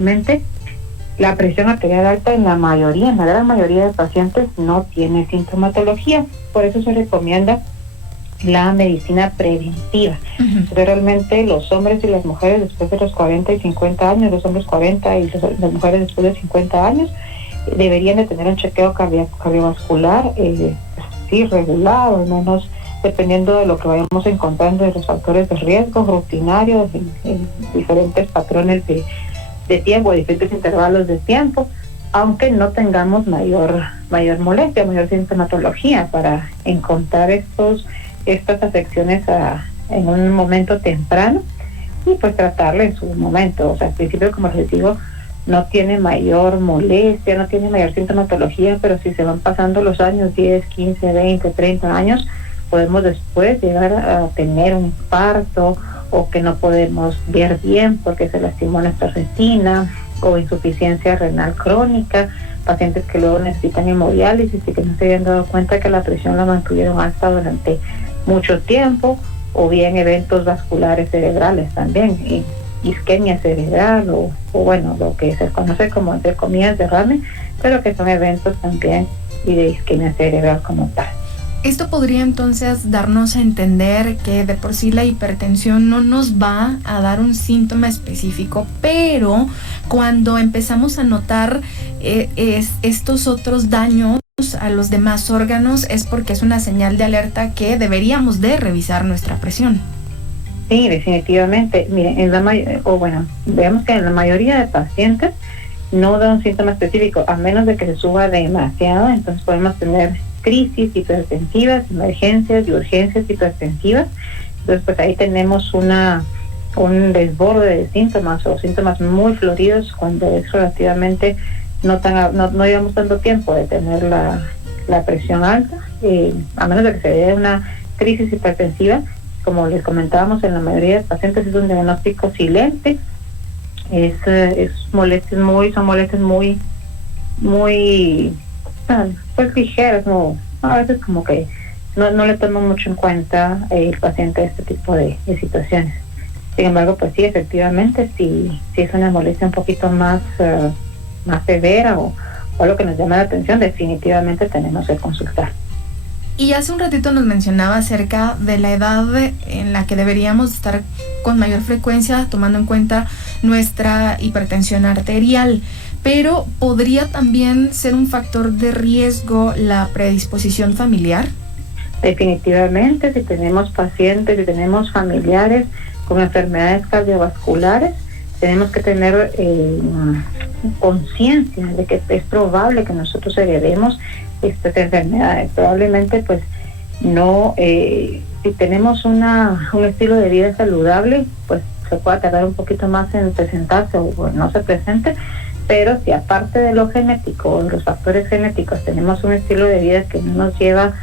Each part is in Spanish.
realmente la presión arterial alta en la gran mayoría de pacientes no tiene sintomatología. Por eso se recomienda la medicina preventiva. Pero realmente los hombres y las mujeres después de los 40 y 50 años, los hombres 40 y las mujeres después de 50 años, deberían de tener un chequeo cardiovascular sí, regular, o al menos dependiendo de lo que vayamos encontrando de los factores de riesgo rutinarios en diferentes patrones de tiempo, diferentes intervalos de tiempo, aunque no tengamos mayor molestia, mayor sintomatología, para encontrar estas afecciones en un momento temprano y pues tratarla en su momento. O sea, al principio, como les digo, no tiene mayor molestia, no tiene mayor sintomatología, pero si se van pasando los años, 10, 15, 20, 30 años, podemos después llegar a tener un infarto, o que no podemos ver bien porque se lastimó nuestra retina, o insuficiencia renal crónica, pacientes que luego necesitan hemodiálisis y que no se habían dado cuenta que la presión la mantuvieron alta durante mucho tiempo, o bien eventos vasculares cerebrales también, isquemia cerebral, o bueno, lo que se conoce como, entre comillas, derrame, pero que son eventos también y de isquemia cerebral como tal. Esto podría entonces darnos a entender que de por sí la hipertensión no nos va a dar un síntoma específico, pero cuando empezamos a notar estos otros daños a los demás órganos es porque es una señal de alerta que deberíamos de revisar nuestra presión. Sí, definitivamente. Miren, veamos que en la mayoría de pacientes no da un síntoma específico, a menos de que se suba demasiado. Entonces podemos tener crisis hipertensivas, emergencias y urgencias hipertensivas. Entonces pues ahí tenemos un desborde de síntomas, o síntomas muy floridos, cuando es relativamente no llevamos tanto tiempo de tener la presión alta, a menos de que se dé una crisis hipertensiva. Como les comentábamos, en la mayoría de pacientes es un diagnóstico silente, son molestias muy pues ligeras, a veces como que no le toman mucho en cuenta el paciente este tipo de situaciones. Sin embargo, pues sí, efectivamente, si es una molestia un poquito más severa o algo que nos llama la atención, definitivamente tenemos que consultar. Y hace un ratito nos mencionaba acerca de la edad en la que deberíamos estar con mayor frecuencia tomando en cuenta nuestra hipertensión arterial, pero ¿podría también ser un factor de riesgo la predisposición familiar? Definitivamente, si tenemos pacientes, si tenemos familiares con enfermedades cardiovasculares, tenemos que tener conciencia de que es probable que nosotros heredemos estas enfermedades. Probablemente pues no, si tenemos un estilo de vida saludable, pues se pueda tardar un poquito más en presentarse o no se presente, pero si aparte de lo genético, de los factores genéticos, tenemos un estilo de vida que no nos lleva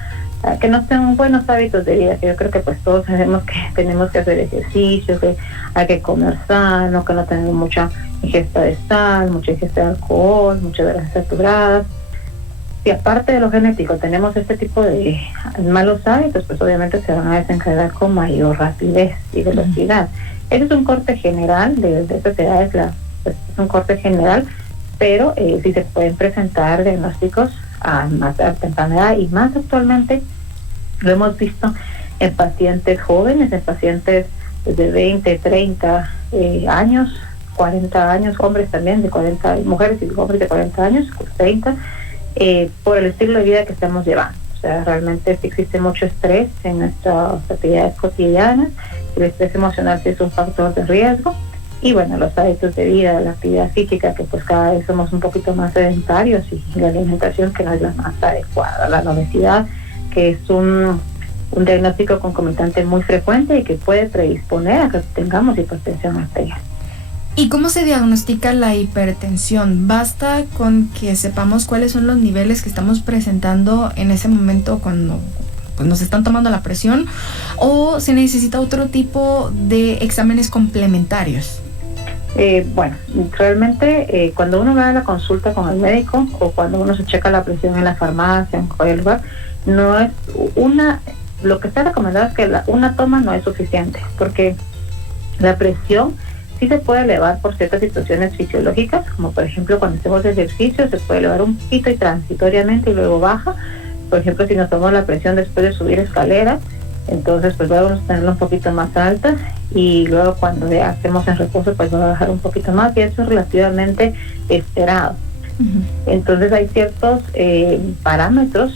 a que no sean buenos hábitos de vida, que yo creo que pues todos sabemos que tenemos que hacer ejercicio, que hay que comer sano, que no tenemos mucha ingesta de sal, mucha ingesta de alcohol, muchas grasas saturadas. Si aparte de lo genético tenemos este tipo de malos hábitos, pues obviamente se van a desencadenar con mayor rapidez y velocidad. Ese es un corte general de estas edades, es un corte general, pero sí se pueden presentar diagnósticos a más temprana edad, y más actualmente lo hemos visto en pacientes jóvenes, en pacientes de 20, 30 años, 40 años, hombres también de 40, mujeres y hombres de 40 años, 30, por el estilo de vida que estamos llevando. O sea, realmente sí existe mucho estrés en nuestras actividades cotidianas. El estrés emocional sí es un factor de riesgo, y bueno, los hábitos de vida, la actividad física, que pues cada vez somos un poquito más sedentarios, y la alimentación que no es la más adecuada, la obesidad, que es un diagnóstico concomitante muy frecuente y que puede predisponer a que tengamos hipertensión arterial. ¿Y cómo se diagnostica la hipertensión? ¿Basta con que sepamos cuáles son los niveles que estamos presentando en ese momento cuando pues nos están tomando la presión, o se necesita otro tipo de exámenes complementarios? Bueno, realmente cuando uno va a la consulta con el médico, o cuando uno se checa la presión en la farmacia, en cualquier lugar, no es lo que está recomendado es que una toma no es suficiente, porque la presión Sí se puede elevar por ciertas situaciones fisiológicas, como por ejemplo cuando hacemos ejercicio se puede elevar un poquito y transitoriamente y luego baja. Por ejemplo, si nos tomamos la presión después de subir escaleras, entonces pues luego vamos a tenerla un poquito más alta y luego cuando ya hacemos en reposo pues va a bajar un poquito más y eso es relativamente esperado. Entonces hay ciertos parámetros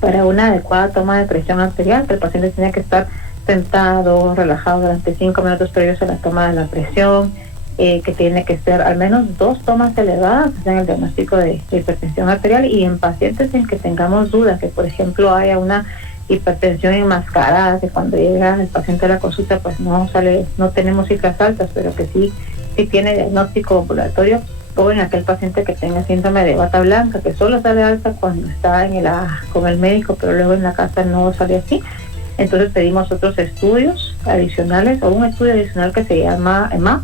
para una adecuada toma de presión arterial, que el paciente tiene que estar sentado, relajado durante 5 minutos previos a la toma de la presión, que tiene que ser al menos 2 tomas elevadas en el diagnóstico de hipertensión arterial, y en pacientes en que tengamos dudas, que por ejemplo haya una hipertensión enmascarada, que cuando llega el paciente a la consulta pues no tenemos cifras altas, pero que sí tiene diagnóstico ambulatorio, o en aquel paciente que tenga síndrome de bata blanca, que solo sale alta cuando está con el médico, pero luego en la casa no sale así. Entonces pedimos otros estudios adicionales, o un estudio adicional que se llama EMAP,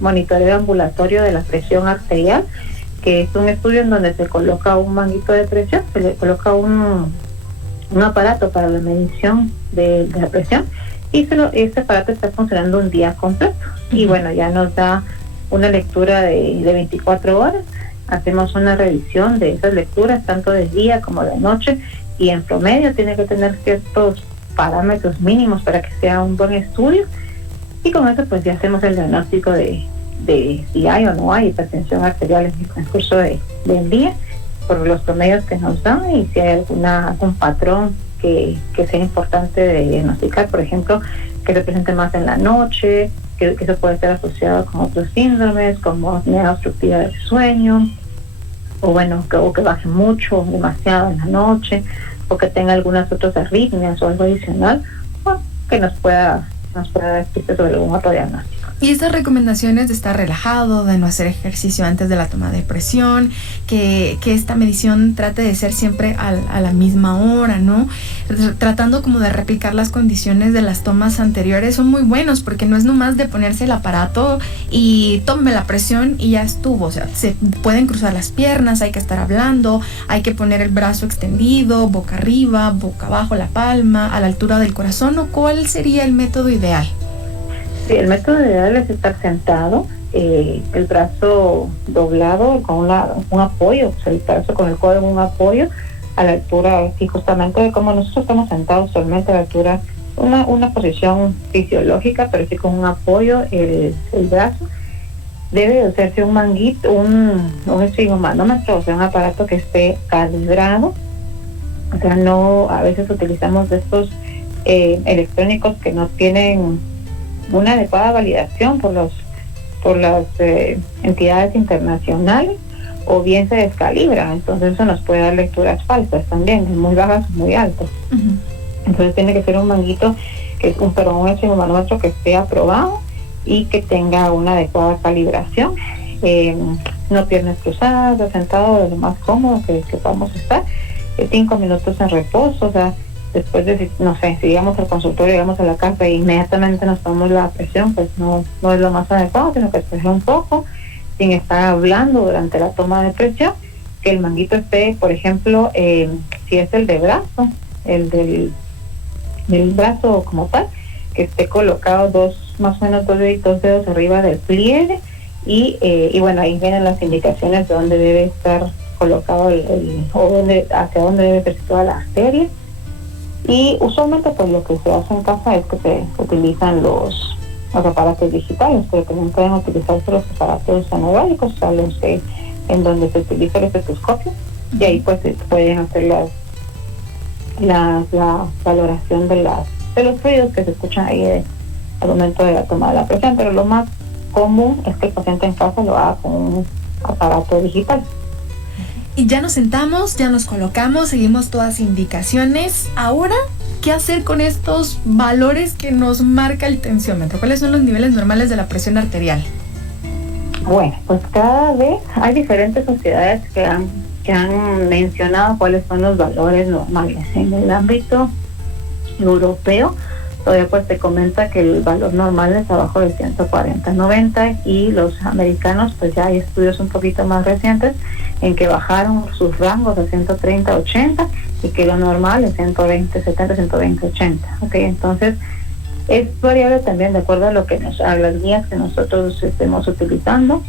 monitoreo ambulatorio de la presión arterial, que es un estudio en donde se coloca un manguito de presión, se le coloca un aparato para la medición de la presión, y este aparato está funcionando un día completo. Y bueno, ya nos da una lectura de 24 horas, hacemos una revisión de esas lecturas, tanto de día como de noche, y en promedio tiene que tener ciertos parámetros mínimos para que sea un buen estudio, y con eso pues ya hacemos el diagnóstico de si hay o no hay hipertensión arterial en el transcurso del día, por los promedios que nos dan, y si hay algún patrón que sea importante de diagnosticar, por ejemplo, que se presente más en la noche, que eso puede estar asociado con otros síndromes como apnea obstructiva del sueño, o bueno, que baje mucho o demasiado en la noche, o que tenga algunas otras arritmias o algo adicional, o que nos pueda dar pistas sobre algún otro diagnóstico. Y estas recomendaciones de estar relajado, de no hacer ejercicio antes de la toma de presión, que esta medición trate de ser siempre a la misma hora, ¿no? Tratando como de replicar las condiciones de las tomas anteriores, son muy buenos, porque no es nomás de ponerse el aparato y tome la presión y ya estuvo. O sea, se pueden cruzar las piernas, hay que estar hablando, hay que poner el brazo extendido, boca arriba, boca abajo, la palma, a la altura del corazón, ¿o cuál sería el método ideal? Sí, el método ideal es estar sentado, el brazo doblado con un apoyo, o sea, el brazo con el codo en un apoyo a la altura, así justamente de como nosotros estamos sentados usualmente, a la altura, una posición fisiológica, pero sí con un apoyo el brazo. Debe de hacerse un manguito, un esfigmomanómetro, o sea, un aparato que esté calibrado. O sea, no, a veces utilizamos de estos electrónicos que no tienen una adecuada validación por las entidades internacionales, o bien se descalibran, entonces eso nos puede dar lecturas falsas también, muy bajas o muy altas. Entonces tiene que ser un manguito, un esfigmomanómetro que esté aprobado y que tenga una adecuada calibración, no piernas cruzadas, sentado lo más cómodo que podamos estar, 5 minutos en reposo. O sea, después de, no sé, si llegamos al consultorio, llegamos a la casa e inmediatamente nos tomamos la presión, pues no es lo más adecuado, sino que esperar un poco, sin estar hablando durante la toma de presión, que el manguito esté, por ejemplo, si es el de brazo, el del brazo como tal, que esté colocado más o menos dos dedos arriba del pliegue, y bueno, ahí vienen las indicaciones de dónde debe estar colocado hacia dónde debe ser toda la arteria. Y usualmente pues lo que se hace en casa es que se utilizan los aparatos digitales, pero también pueden utilizarse los aparatos analógicos, o sea, en donde se utiliza el estetoscopio, y ahí pues se pueden hacer la valoración de los ruidos que se escuchan ahí al momento de la toma de la presión, pero lo más común es que el paciente en casa lo haga con un aparato digital. Y ya nos sentamos, ya nos colocamos, seguimos todas las indicaciones. Ahora, ¿qué hacer con estos valores que nos marca el tensiómetro? ¿Cuáles son los niveles normales de la presión arterial? Bueno, pues cada vez hay diferentes sociedades que han mencionado cuáles son los valores normales. En el ámbito europeo, todavía pues te comenta que el valor normal es abajo de 140/90, y los americanos pues ya hay estudios un poquito más recientes en que bajaron sus rangos a 130/80, y que lo normal es 120/70, 120/80. Okay, entonces Es variable también de acuerdo a a las guías que nosotros estemos utilizando,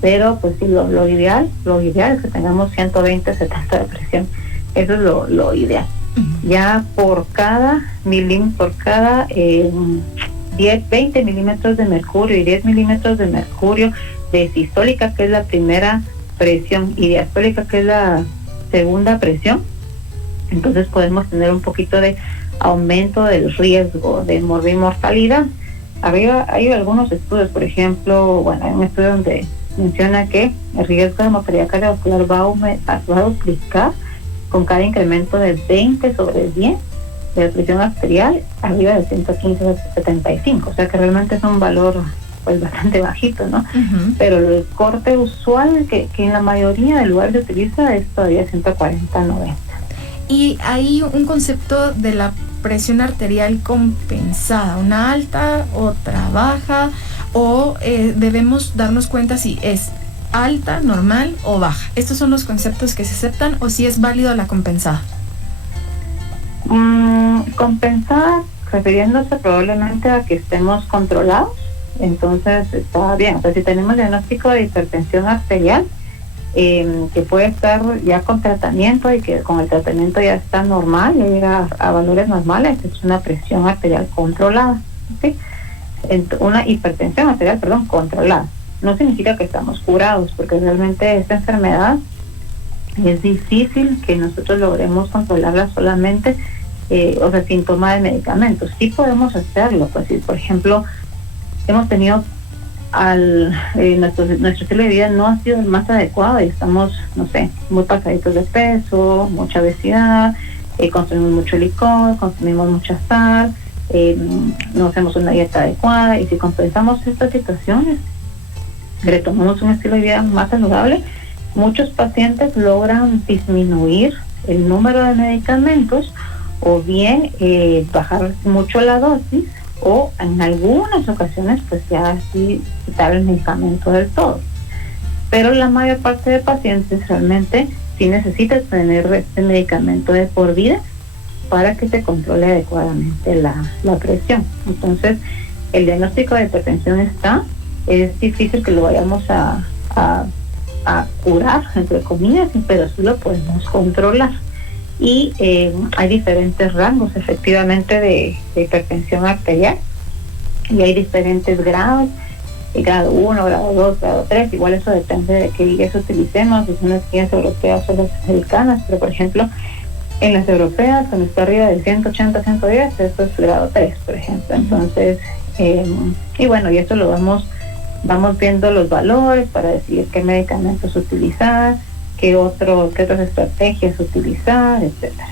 pero pues sí, lo ideal es que tengamos 120/70 de presión. Eso es lo ideal. Ya por cada 20 milímetros de mercurio y 10 milímetros de mercurio de sistólica, que es la primera presión, y diastólica, que es la segunda presión, entonces podemos tener un poquito de aumento del riesgo de morbimortalidad. Arriba hay algunos estudios, por ejemplo, hay un estudio donde menciona que el riesgo de mortalidad cardiovascular va a duplicar con cada incremento de 20/10 de la presión arterial arriba de 115/75, o sea que realmente es un valor pues bastante bajito, ¿no? Pero el corte usual que en la mayoría de lugares se utiliza es todavía 140/90. Y hay un concepto de la presión arterial compensada, una alta, otra baja, o debemos darnos cuenta si es alta, normal o baja. Estos son los conceptos que se aceptan, o si es válido la compensada. Compensada, refiriéndose probablemente a que estemos controlados, entonces está bien. O sea, si tenemos diagnóstico de hipertensión arterial, que puede estar ya con tratamiento y que con el tratamiento ya está normal, ya llega a valores normales, es una presión arterial controlada, ¿sí? Una hipertensión arterial, controlada. No significa que estamos curados, porque realmente esta enfermedad es difícil que nosotros logremos controlarla solamente, sin toma de medicamentos. Sí podemos hacerlo, pues si por ejemplo hemos tenido nuestro estilo de vida no ha sido el más adecuado y estamos, muy pasaditos de peso, mucha obesidad, consumimos mucho licor, consumimos mucha sal, no hacemos una dieta adecuada, y si compensamos estas situaciones, retomamos un estilo de vida más saludable, muchos pacientes logran disminuir el número de medicamentos o bien bajar mucho la dosis, o en algunas ocasiones pues ya sí quitar el medicamento del todo. Pero la mayor parte de pacientes realmente sí necesita tener este medicamento de por vida para que se controle adecuadamente la presión. Entonces el diagnóstico de hipertensión es difícil que lo vayamos a curar, entre comillas, pero sí lo podemos controlar. Y hay diferentes rangos efectivamente de hipertensión arterial, y hay diferentes grados, grado 1, grado 2, grado 3, igual eso depende de qué guías utilicemos, si son las guías europeas o las americanas, pero por ejemplo en las europeas, cuando está arriba de 180, 110, esto es grado 3, por ejemplo. Entonces y esto lo vamos viendo los valores para decidir qué medicamentos utilizar, qué otras estrategias utilizar, etcétera.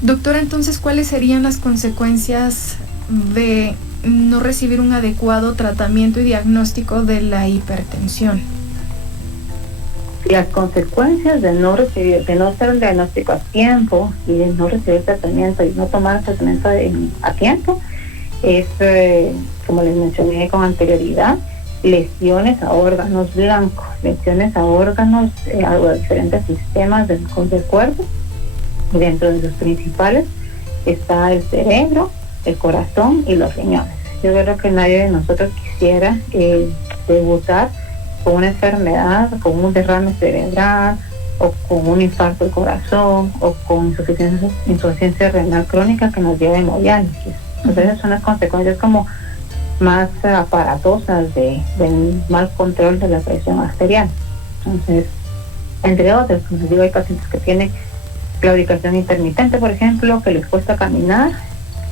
Doctora, entonces, ¿cuáles serían las consecuencias de no recibir un adecuado tratamiento y diagnóstico de la hipertensión? Las consecuencias de no hacer un diagnóstico a tiempo y de no recibir tratamiento y no tomar tratamiento a tiempo es, como les mencioné con anterioridad, lesiones a órganos blancos, lesiones a órganos, a diferentes sistemas del cuerpo. Y dentro de los principales está el cerebro, el corazón y los riñones. Yo creo que nadie de nosotros quisiera debutar con una enfermedad, con un derrame cerebral, o con un infarto del corazón, o con insuficiencia renal crónica que nos lleve a hemodiálisis. Entonces son las consecuencias como más aparatosas del mal control de la presión arterial. Entonces, entre otras, como les digo, hay pacientes que tienen claudicación intermitente, por ejemplo, que les cuesta caminar,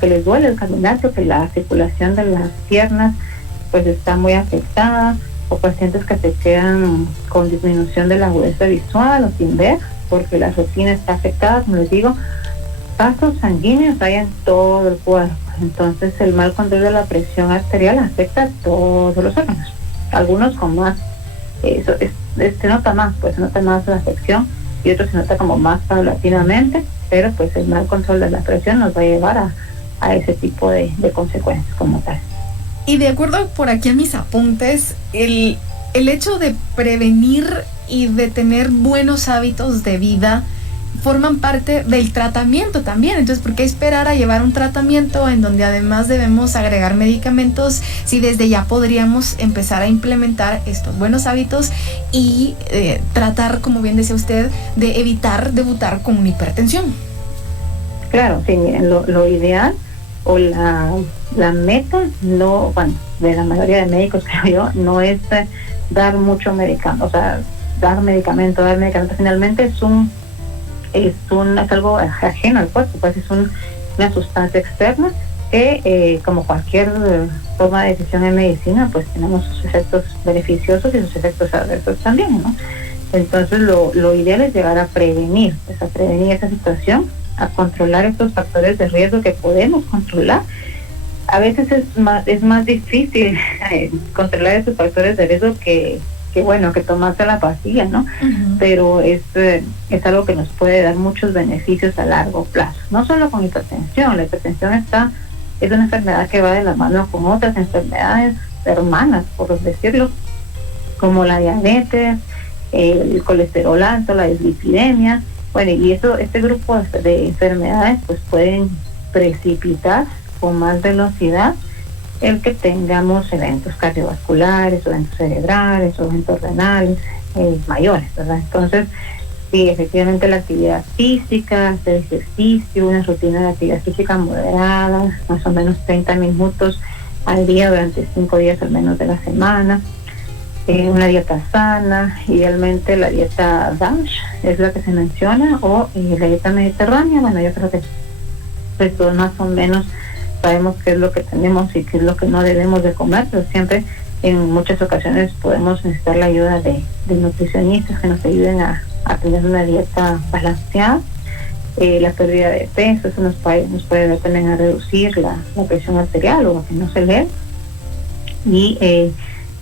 que les duele el caminar porque la circulación de las piernas pues está muy afectada, o pacientes que se quedan con disminución de la agudeza visual o sin ver porque la retina está afectada. Como les digo, vasos sanguíneos hay en todo el cuerpo. Entonces el mal control de la presión arterial afecta a todos los órganos, algunos con más, se nota más la afección, y otros se nota como más paulatinamente, pero pues el mal control de la presión nos va a llevar a ese tipo de consecuencias como tal. Y de acuerdo por aquí a mis apuntes, el hecho de prevenir y de tener buenos hábitos de vida forman parte del tratamiento también. Entonces, ¿por qué esperar a llevar un tratamiento en donde además debemos agregar medicamentos si desde ya podríamos empezar a implementar estos buenos hábitos y tratar, como bien decía usted, de evitar debutar con una hipertensión? Claro, sí, miren, lo ideal o la meta, no, bueno, de la mayoría de médicos, creo yo, no es dar mucho medicamento, o sea, dar medicamento, finalmente es algo ajeno al cuerpo, pues es una sustancia externa que, como cualquier toma de decisión en medicina, pues tenemos sus efectos beneficiosos y sus efectos adversos también, ¿no? Entonces lo ideal es llegar a prevenir, pues a prevenir esa situación, a controlar estos factores de riesgo que podemos controlar. A veces es más difícil controlar esos factores de riesgo que tomarse la pastilla, ¿no? Uh-huh. Pero es algo que nos puede dar muchos beneficios a largo plazo. No solo con hipertensión, la hipertensión es una enfermedad que va de la mano con otras enfermedades hermanas, por decirlo, como la diabetes, el colesterol alto, la dislipidemia. Bueno, y este grupo de enfermedades pues pueden precipitar con más velocidad el que tengamos eventos cardiovasculares, eventos cerebrales, eventos renales mayores, ¿verdad? Entonces, sí, efectivamente la actividad física, hacer ejercicio, una rutina de actividad física moderada, más o menos 30 minutos al día durante 5 días al menos de la semana, una dieta sana, idealmente la dieta DASH es la que se menciona, o la dieta mediterránea. Bueno, yo creo que pues todos más o menos sabemos qué es lo que tenemos y qué es lo que no debemos de comer, pero siempre en muchas ocasiones podemos necesitar la ayuda de nutricionistas que nos ayuden a tener una dieta balanceada. La pérdida de peso, eso nos puede ayudar también a reducir la presión arterial o a que no se eleve, y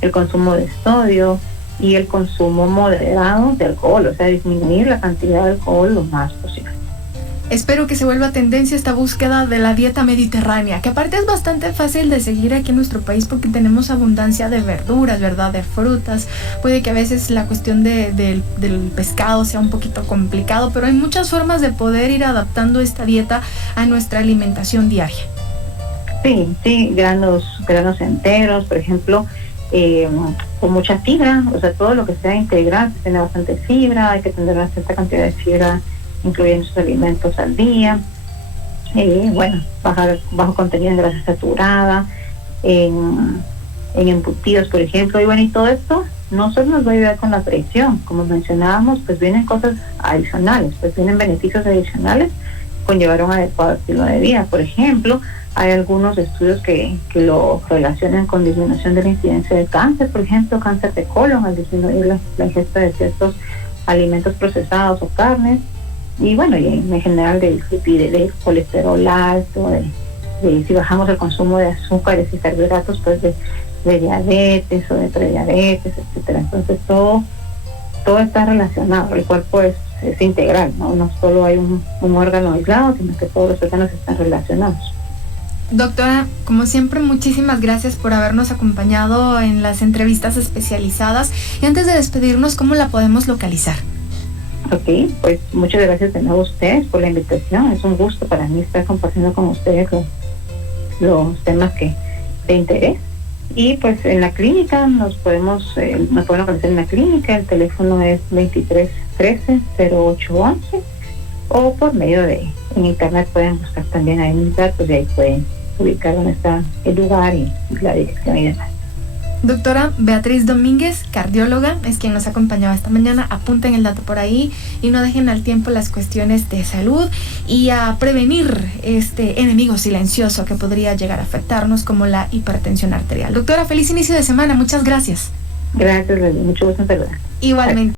el consumo de sodio y el consumo moderado de alcohol, o sea, disminuir la cantidad de alcohol lo más posible. Espero que se vuelva tendencia esta búsqueda de la dieta mediterránea, que aparte es bastante fácil de seguir aquí en nuestro país porque tenemos abundancia de verduras, ¿verdad? De frutas. Puede que a veces la cuestión del pescado sea un poquito complicado, pero hay muchas formas de poder ir adaptando esta dieta a nuestra alimentación diaria. Sí, granos enteros, por ejemplo, con mucha fibra, o sea, todo lo que sea integral tiene bastante fibra, hay que tener una cierta cantidad de fibra incluyendo sus alimentos al día, bajo contenido en grasa saturada, en embutidos, por ejemplo, y todo esto no solo nos va a ayudar con la presión, como mencionábamos, pues vienen cosas adicionales, pues vienen beneficios adicionales con llevar un adecuado estilo de vida. Por ejemplo, hay algunos estudios que lo relacionan con disminución de la incidencia de cáncer, por ejemplo, cáncer de colon, al disminuir la ingesta de ciertos alimentos procesados o carnes, y en general de colesterol alto, de si bajamos el consumo de azúcares y carbohidratos, pues de diabetes o de prediabetes, etcétera. Entonces todo está relacionado, el cuerpo es integral, no solo hay un órgano aislado, sino que todos los órganos están relacionados. Doctora, como siempre, muchísimas gracias por habernos acompañado en las entrevistas especializadas. Y antes de despedirnos, ¿cómo la podemos localizar? Ok, pues muchas gracias de nuevo a ustedes por la invitación. Es un gusto para mí estar compartiendo con ustedes los temas de interés. Y pues en la clínica nos pueden localizar en la clínica. El teléfono es 2313-0811, o por medio en internet pueden buscar también ahí mis datos y ahí pueden ubicar dónde está el lugar y la dirección y demás. Doctora Beatriz Domínguez, cardióloga, es quien nos ha acompañado esta mañana. Apunten el dato por ahí y no dejen al tiempo las cuestiones de salud y a prevenir este enemigo silencioso que podría llegar a afectarnos, como la hipertensión arterial. Doctora, feliz inicio de semana, muchas gracias. Gracias, mucho gusto en saludar. Igualmente.